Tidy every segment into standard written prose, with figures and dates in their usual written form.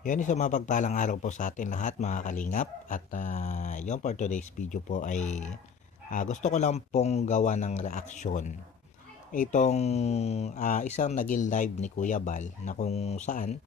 Yun, isang mapagpalang araw po sa atin lahat mga kalingap. At yun, for today's video po ay gusto ko lang pong gawa ng reaksyon. Itong isang naging live ni Kuya Bal na kung saan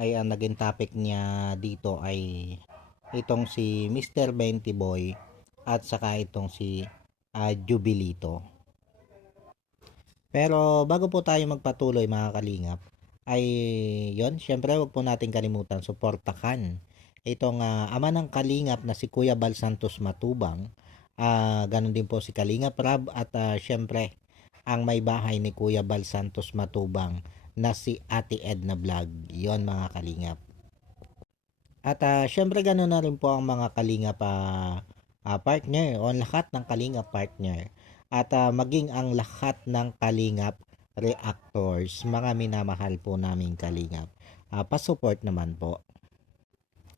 ay ang naging topic niya dito ay itong si Mr. Benty Boy at saka itong si Jubilito. Pero bago po tayo magpatuloy mga kalingap, ay yon syempre wag po natin kalimutan suportahan itong ama ng kalingap na si Kuya Bal Santos Matubang. Ganun din po si Kalingap Rab at syempre ang may bahay ni Kuya Bal Santos Matubang na si Ate Edna Vlog. Yon mga kalingap. At syempre ganoon na rin po ang mga kalingap partner o lahat ng kalingap partner. At maging ang lahat ng kalingap reactors, mga minamahal po naming kalingap. Pasupport naman po.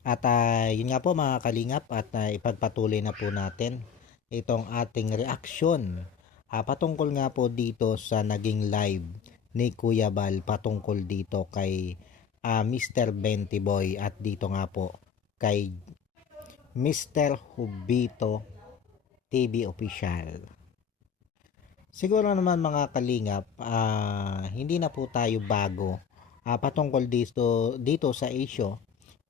At yun nga po mga kalingap at ipagpatuloy na po natin itong ating reaksyon patungkol nga po dito sa naging live ni Kuya Bal patungkol dito kay Mr. Benty Boy at dito nga po kay Mr. Hubito TV Official. Siguro naman mga kalingap, hindi na po tayo bago patungkol dito sa issue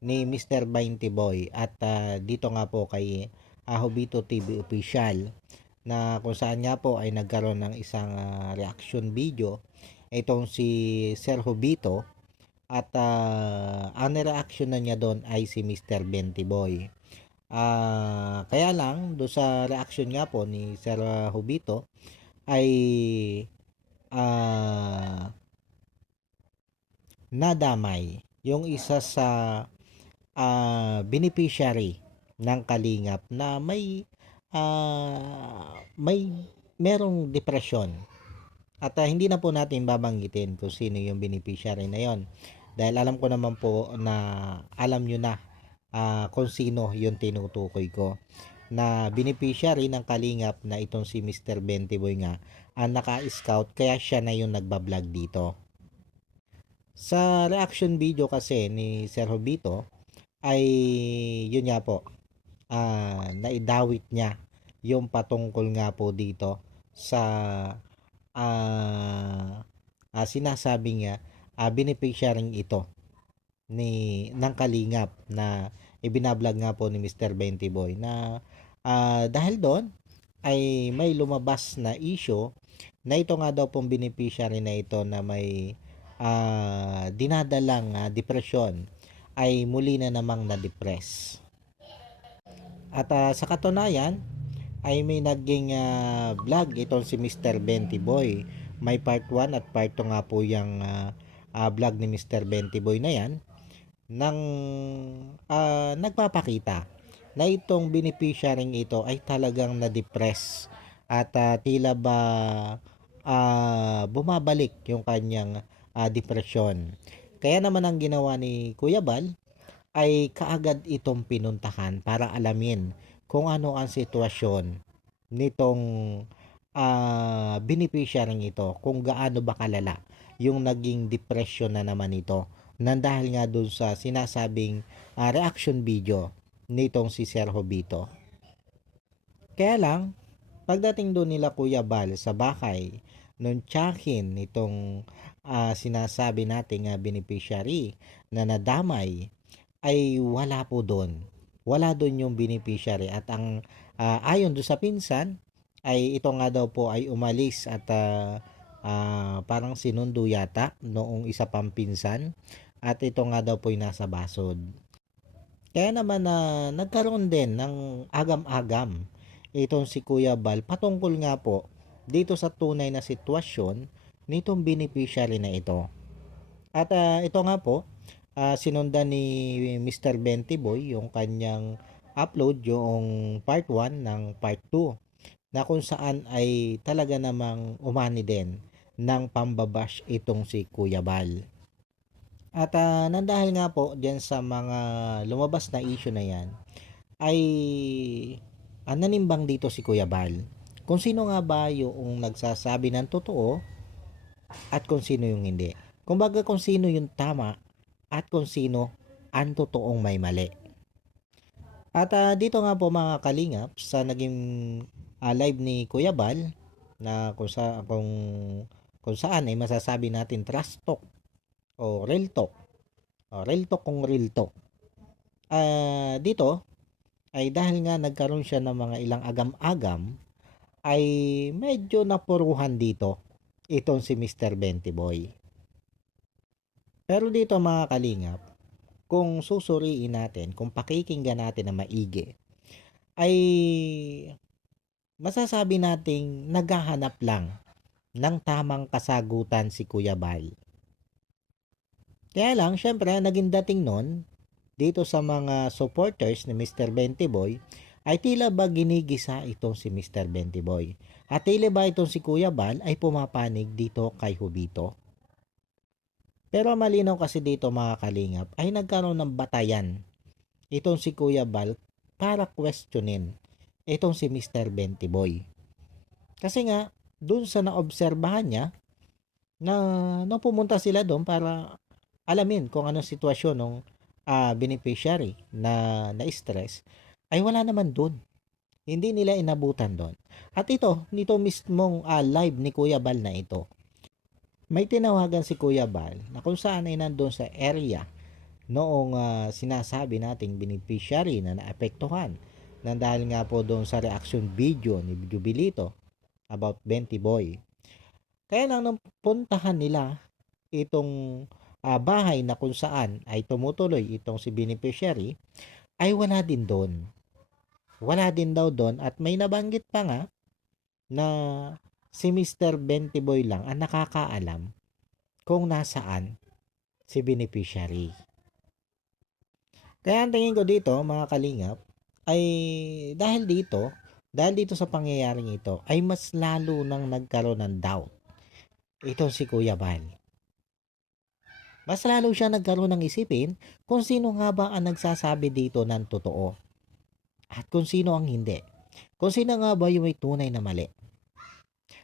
ni Mr. Benty Boy at dito nga po kay Hubito TV Official na kung saan nga po ay nagkaroon ng isang reaction video itong si Sir Hubito at ang reaction na niya doon ay si Mr. Benty Boy. Kaya lang do sa reaction nga po ni Sir Hubito ay ah, nadamay yung isa sa beneficiary ng Kalingap na may merong depresyon. At hindi na po natin babanggitin kung sino yung beneficiary na yon. Dahil alam ko naman po na alam nyo na kung sino yung tinutukoy ko. Na beneficiary ng Kalingap na itong si Mr. Benty Boy nga ang naka-scout kaya siya na yung nagbablog dito. Sa reaction video kasi ni Sir Hobito ay yun nga po naidawit niya yung patungkol nga po dito sa sinasabing niya beneficiary ito ng Kalingap na ibinablog nga po ni Mr. Benty Boy na dahil doon ay may lumabas na issue na ito nga daw pong beneficiary na ito na may dinadalang depresyon ay muli na namang na-depress. At sa katunayan ay may naging vlog itong si Mr. Benty Boy. May part 1 at part 2 nga po yung vlog ni Mr. Benty Boy na yan nang nagpapakita na itong beneficiary ito ay talagang na-depress at tila ba bumabalik yung kanyang depresyon. Kaya naman ang ginawa ni Kuya Bal ay kaagad itong pinuntahan para alamin kung ano ang sitwasyon nitong beneficiary ito, kung gaano ba kalala yung naging depression na naman ito nang dahil nga dun sa sinasabing reaction video nitong si Sir Hobito. Kaya lang, pagdating doon nila Kuya Bal sa bahay, nung tsakin nitong sinasabi nating beneficiary na nadamay, ay wala po doon. Wala doon yung beneficiary at ang ayon doon sa pinsan ay ito nga daw po ay umalis at parang sinundo yata noong isa pang pinsan at ito nga daw po ay nasa basod. Kaya naman nagkaroon din ng agam-agam itong si Kuya Bal patungkol nga po dito sa tunay na sitwasyon nitong beneficiary na ito. At ito nga po, sinundan ni Mr. Benty Boy yung kanyang upload yung part 1 ng part 2 na kung saan ay talaga namang umani din ng pambabash itong si Kuya Bal. At nandahil nga po dyan sa mga lumabas na issue na yan ay nanimbang dito si Kuya Bal kung sino nga ba yung nagsasabi ng totoo at kung sino yung hindi. Kumbaga kung sino yung tama at kung sino ang totoong may mali. At dito nga po mga kalingap sa naging live ni Kuya Bal na kung saan ay masasabi natin trust talk o real talk. O real talk kung real talk. Dito ay dahil nga nagkaroon siya ng mga ilang agam-agam ay medyo napuruhan dito itong si Mr. Benty Boy. Pero dito mga kalingap, kung susuriin natin, kung pakikinggan natin na maigi, ay masasabi nating naghahanap lang ng tamang kasagutan si Kuya Bal. Kaya lang, syempre, naging dating nun, dito sa mga supporters ni Mr. Benty Boy, ay tila ba ginigisa itong si Mr. Benty Boy. At tila ba itong si Kuya Bal ay pumapanig dito kay Hubito. Pero malinaw kasi dito mga kalingap ay nagkaroon ng batayan itong si Kuya Bal para questionin itong si Mr. Benty Boy. Kasi nga, dun sa naobserbahan niya na nung pumunta sila doon para alamin kung anong sitwasyon ng beneficiary na na-stress, ay wala naman doon. Hindi nila inabutan doon. At nito mismong live ni Kuya Bal na ito, may tinawagan si Kuya Bal na kung saan ay nandun sa area noong sinasabi nating beneficiary na naapektuhan na dahil nga po doon sa reaction video ni Jubilito about Benty Boy. Kaya lang nung puntahan nila itong bahay na kung saan ay tumutuloy itong si beneficiary, ay wala din doon. Wala din daw doon at may nabanggit pa nga na si Mr. Benty Boy lang ang nakakaalam kung nasaan si beneficiary. Kaya ang tingin ko dito mga kalingap ay dahil dito sa pangyayaring ito ay mas lalo nang nagkaroon ng doubt itong si Kuya Bal. Mas lalo siya nagkaroon ng isipin kung sino nga ba ang nagsasabi dito ng totoo at kung sino ang hindi. Kung sino nga ba yung may tunay na mali.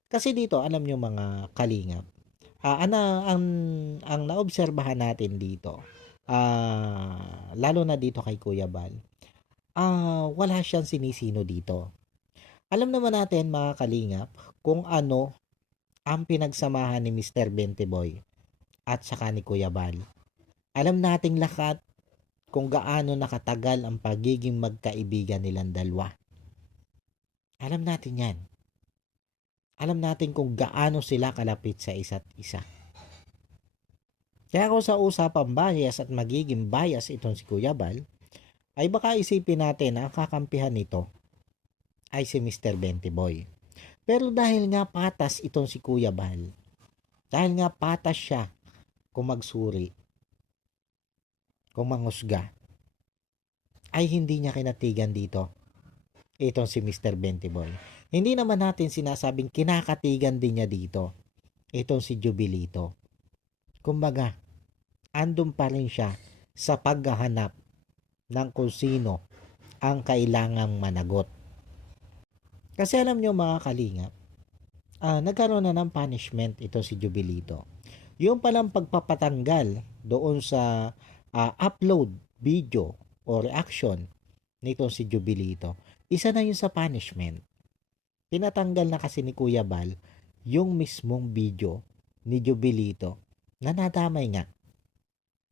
Kasi dito, alam nyo mga kalingap, ang naobserbahan natin dito, lalo na dito kay Kuya Bal, wala siyang sinisino dito. Alam naman natin mga kalingap kung ano ang pinagsamahan ni Mr. Benty Boy at saka ni Kuya Bal. Alam nating lahat kung gaano nakatagal ang pagiging magkaibigan nilang dalawa. Alam natin yan. Alam natin kung gaano sila kalapit sa isa't isa. Kaya kung sa usapang bias at magiging bias itong si Kuya Bal, ay baka isipin natin na ang kakampihan nito ay si Mr. Benty Boy. Pero dahil nga patas itong si Kuya Bal, dahil nga patas siya kung magsuri, kung manghusga, ay hindi niya kinatigan dito itong si Mr. Benty Boy. Hindi naman natin sinasabing kinakatigan din niya dito itong si Jubilito. Kumbaga, andun pa rin siya sa paghahanap ng kung sino ang kailangang managot. Kasi alam nyo mga kalingap, nagkaroon na ng punishment ito si Jubilito. Yung palang pagpapatanggal doon sa upload video o reaction nito si Jubilito, isa na yun sa punishment. Tinatanggal na kasi ni Kuya Bal yung mismong video ni Jubilito na nadamay nga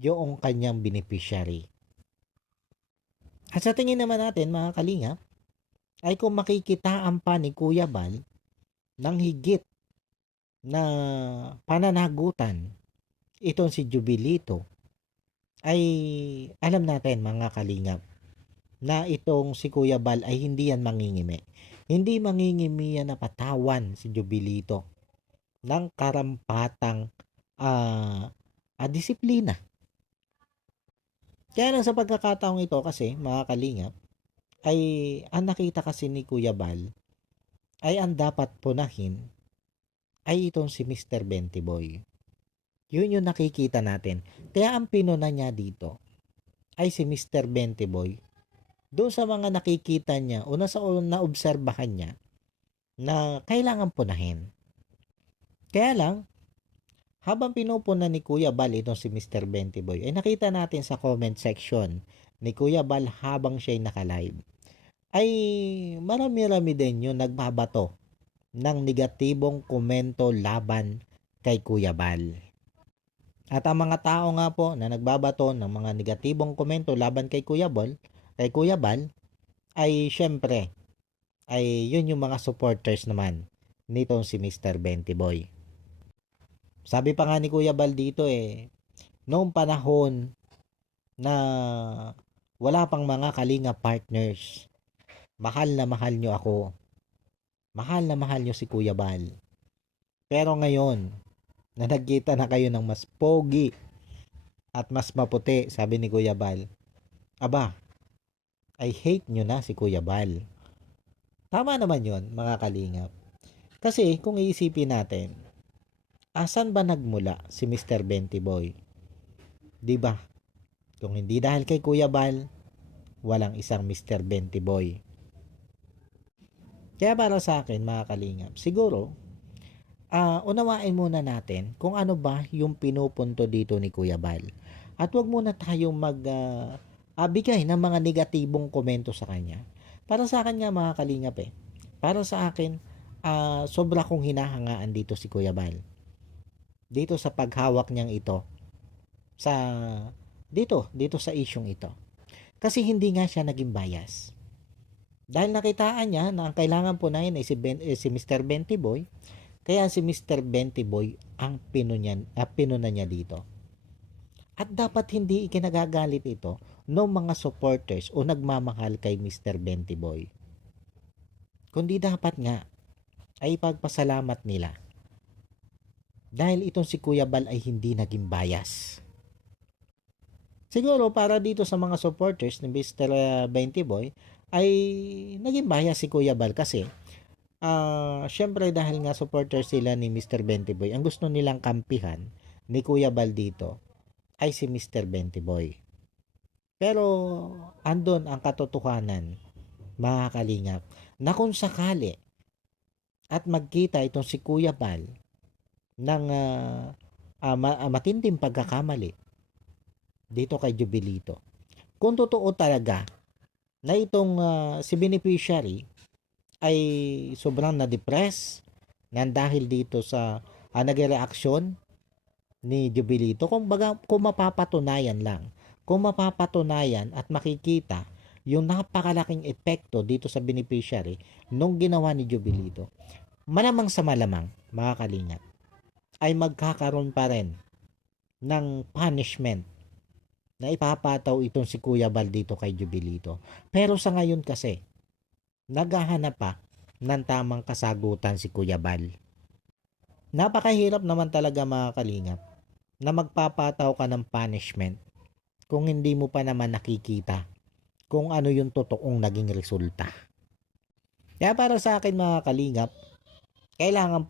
yung kanyang beneficiary. At sa tingin naman natin mga kalingap, ay kung makikitaan pa ni Kuya Bal ng higit na pananagutan itong si Jubilito, ay alam natin mga kalingap na itong si Kuya Bal ay hindi yan mangingimi. Hindi mangingimi yan na patawan si Jubilito ng karampatang disiplina. Kaya lang sa pagkakataong ito kasi mga kalingap, ay ang nakita kasi ni Kuya Bal ay ang dapat punahin ay itong si Mr. Benty Boy. Yun yung nakikita natin. Kaya ang pinuna niya dito ay si Mr. Benty Boy. Doon sa mga nakikita niya o naobserbahan niya na kailangan punahin. Kaya lang, Habang pinupuna ni Kuya Bal itong si Mr. Bentiboy, ay nakita natin sa comment section ni Kuya Bal habang siya'y naka-live, ay marami-rami din yung nagbabato ng negatibong komento laban kay Kuya Bal. At ang mga tao nga po na nagbabato ng mga negatibong komento laban kay Kuya Bal, ay syempre, ay yun yung mga supporters naman nitong si Mr. Bentiboy. Sabi pa nga ni Kuya Bal dito noong panahon na wala pang mga kalinga partners, mahal na mahal nyo ako. Mahal na mahal nyo si Kuya Bal. Pero ngayon, na nagkita na kayo ng mas pogi at mas maputi, sabi ni Kuya Bal, aba, I hate nyo na si Kuya Bal. Tama naman yon mga kalingap. Kasi kung iisipin natin, asan ba nagmula si Mr. Bentiboy? Diba? Kung hindi dahil kay Kuya Bal, walang isang Mr. Bentiboy. Kaya para sa akin mga kalingap, siguro, unawain muna natin kung ano ba yung pinupunto dito ni Kuya Bal. At wag muna tayong bigay ng mga negatibong komento sa kanya. Para sa akin nga mga kalingap para sa akin, sobra kong hinahangaan dito si Kuya Bal. Dito sa paghawak niyang ito. Dito sa isyong ito. Kasi hindi nga siya naging bias. Dahil nakitaan niya na ang kailangan po na yun ay si Mr. Bentiboy, kaya si Mr. Bentiboy ang pinuna niya dito. At dapat hindi ikinagagalit ito ng mga supporters o nagmamahal kay Mr. Bentiboy. Kundi dapat nga ay pagpasalamat nila. Dahil itong si Kuya Bal ay hindi naging bias. Siguro para dito sa mga supporters ni Mr. Bentiboy ay naging bias si Kuya Bal kasi syempre dahil nga supporter sila ni Mr. Bentiboy, ang gusto nilang kampihan ni Kuya Bal dito ay si Mr. Bentiboy. Pero andon ang katotohanan, mga kalingap, na kung sakali at magkita itong si Kuya Bal ng matinding pagkakamali dito kay Jubilito, kung totoo talaga na itong si beneficiary ay sobrang na-depress nang dahil dito sa nagreaksyon ni Jubilito, kung mapapatunayan at makikita yung napakalaking epekto dito sa beneficiary nung ginawa ni Jubilito, malamang sa malamang mga kalingap ay magkakaroon pa rin ng punishment na ipapataw itong si Kuya Bal dito kay Jubilito. Pero sa ngayon kasi, naghahanap pa ng tamang kasagutan si Kuya Bal. Napakahirap naman talaga mga kalingap na magpapataw ka ng punishment kung hindi mo pa naman nakikita kung ano yung totoong naging resulta. Kaya para sa akin mga kalingap, kailangan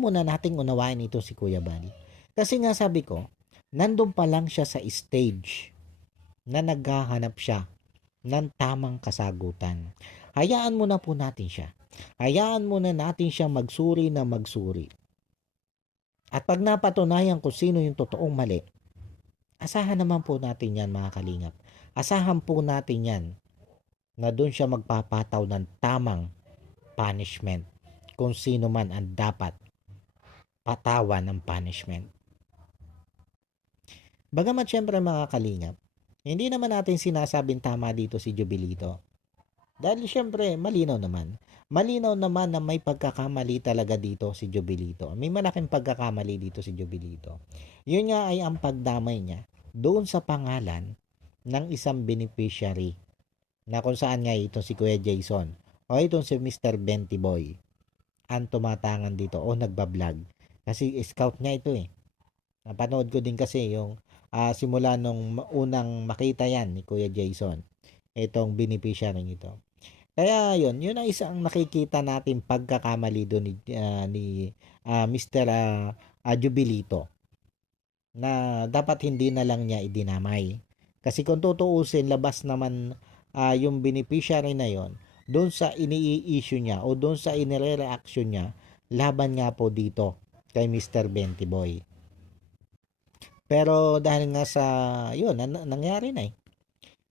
muna nating unawain ito si Kuya Bal. Kasi nga sabi ko, nandun pa lang siya sa stage na naghahanap siya ng tamang kasagutan. Hayaan muna po natin siya. Hayaan muna natin siya magsuri na magsuri. At pag napatunayan kung sino yung totoong mali, asahan naman po natin yan mga kalingap. Asahan po natin yan na doon siya magpapataw ng tamang punishment kung sino man ang dapat patawan ng punishment. Bagamat syempre mga kalingap, hindi naman natin sinasabing tama dito si Jubilito. Dahil syempre malinaw naman. Malinaw naman na may pagkakamali talaga dito si Jubilito. May malaking pagkakamali dito si Jubilito. Yun nga ay ang pagdamay niya doon sa pangalan ng isang beneficiary na kung saan nga itong si Kuya Jason o itong si Mr. Bentiboy ang tumatangan dito o nagbablog. Kasi scout niya ito Napanood ko din kasi yung simula nung unang makita yan ni Kuya Jason, itong beneficiary ito. Kaya yun ang isang nakikita natin pagkakamali doon ni Mr. Jubilito na dapat hindi na lang niya idinamay. Kasi kung tutuusin, labas naman yung beneficiary na yon doon sa ini-issue niya o doon sa inire-reaction niya laban nga po dito kay Mr. Bentiboy. Pero dahil nga sa yun, nangyari na eh.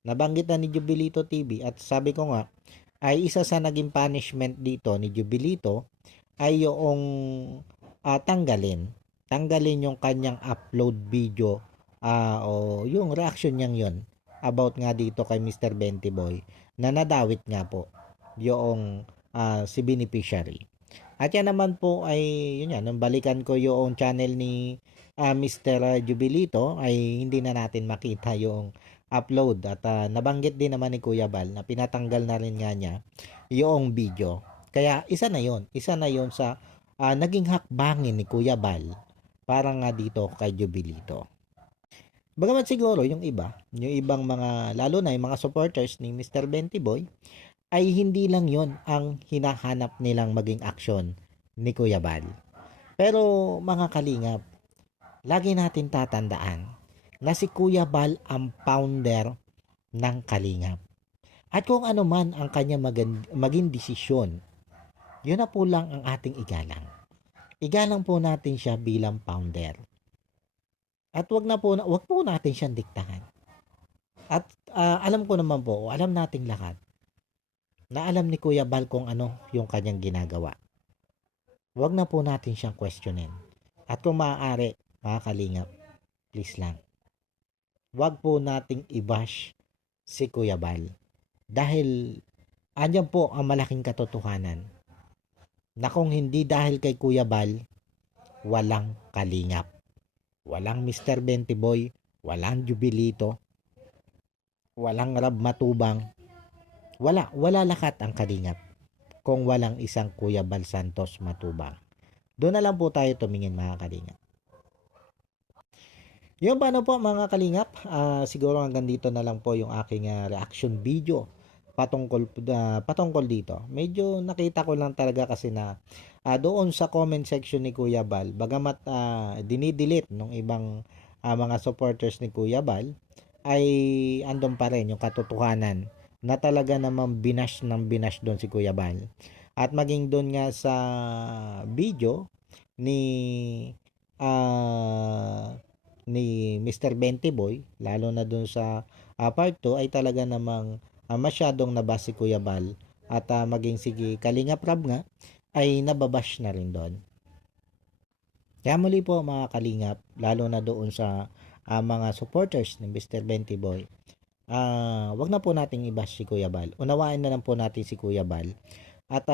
Nabanggit na ni Jubilito TV at sabi ko nga, ay isa sa naging punishment dito ni Jubilito ay yung tanggalin yung kanyang upload video o yung reaction niyang yun about nga dito kay Mr. Bentiboy na nadawit nga po yung si beneficiary. At yan naman po ay yun yan, nung balikan ko yung channel ni Mr. Jubilito ay hindi na natin makita yung upload at nabanggit din naman ni Kuya Bal na pinatanggal na rin nga niya yung video. Kaya isa na yon sa naging hakbangin ni Kuya Bal para nga dito kay Jubilito. Bagamat siguro yung ibang mga, lalo na yung mga supporters ni Mr. Bentiboy, ay hindi lang yon ang hinahanap nilang maging aksyon ni Kuya Bal. Pero mga kalingap, lagi natin tatandaan na si Kuya Bal ang founder ng Kalingap. At kung ano man ang kanya maging desisyon, yun na po lang ang ating igalang. Igalang po natin siya bilang founder. At wag po natin siyang diktahan. At alam ko naman po, alam nating lahat, na alam ni Kuya Bal kung ano yung kanyang ginagawa. Wag na po natin siyang questionin. At kung maaari, mga kalingap, please lang, wag po nating i-bash si Kuya Bal. Dahil andyan po ang malaking katotohanan na kung hindi dahil kay Kuya Bal, walang kalingap. Walang Mr. Bentiboy, walang Jubilito, walang Rab Matubang, wala lahat ang kalingap kung walang isang Kuya Bal Santos Matubang. Doon na lang po tayo tumingin mga kalingap. Yung paano po mga kalingap, siguro hanggang dito na lang po yung aking reaction video patungkol dito. Medyo nakita ko lang talaga kasi na doon sa comment section ni Kuya Bal, bagamat dinidelete ng ibang mga supporters ni Kuya Bal, ay andun pa rin yung katotohanan na talaga namang binash doon si Kuya Bal. At maging doon nga sa video ni Mr. Bentiboy, lalo na doon sa part 2 ay talaga namang masyadong nabas si Kuya Bal at maging si Kalingap Rab nga ay nababash na rin doon. Kaya muli po mga kalingap, lalo na doon sa mga supporters ng Mr. Bentiboy, wag na po nating i-bash si Kuya Bal. Unawain na lang po natin si Kuya Bal. At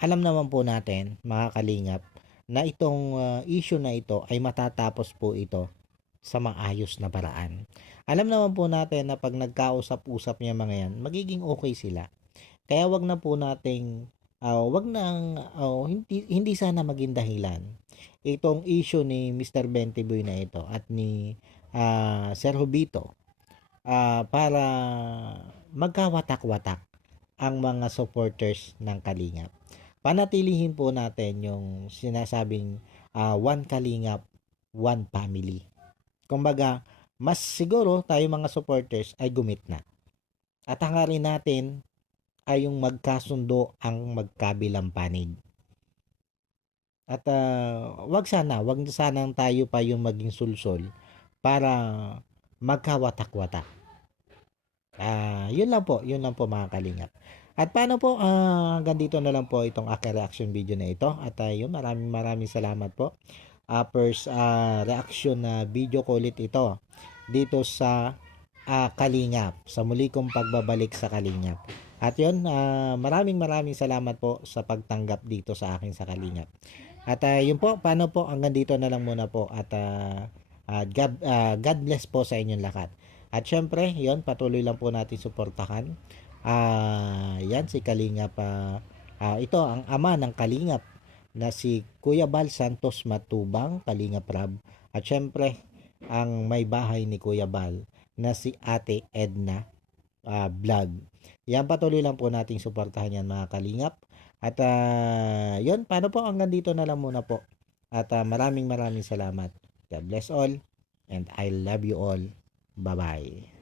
alam naman po natin mga kalingap na itong issue na ito ay matatapos po ito sa maayos na paraan. Alam naman po natin na pag nagkausap-usap niya mga yan, magiging okay sila. Kaya wag na po nating hindi sana maging dahilan itong issue ni Mr. Bentiboy na ito at ni Sir Hubito para magkawatak-watak ang mga supporters ng Kalingap. Panatilihin po natin yung sinasabing one Kalingap, one family. Kumbaga, mas siguro tayo mga supporters ay gumit na. At hangarin natin ay yung magkasundo ang magkabilang panig. At wag sanang tayo pa yung maging sulsol para magkawatak-watak. Yun lang po mga kalingap. At paano po, hanggang dito na lang po itong aking reaction video na ito. At yun, maraming salamat po. First reaction na video ko ulit ito dito sa Kalingap, sa muli kong pagbabalik sa Kalingap. At yun, maraming salamat po sa pagtanggap dito sa akin sa Kalingap. At yun po, paano po, hanggang dito na lang muna po. At God bless po sa inyong lahat. At syempre, yun, patuloy lang po natin suportahan. Yan, si Kalingap. Ito, ang ama ng Kalingap na si Kuya Bal Santos Matubang, Kalingap Rab. At syempre, ang may bahay ni Kuya Bal na si Ate Edna Vlog. Yan, patuloy lang po nating suportahan yan mga Kalingap. At yun, paano po, hanggang dito na lang muna po. At maraming salamat. God bless all and I love you all. Bye-bye.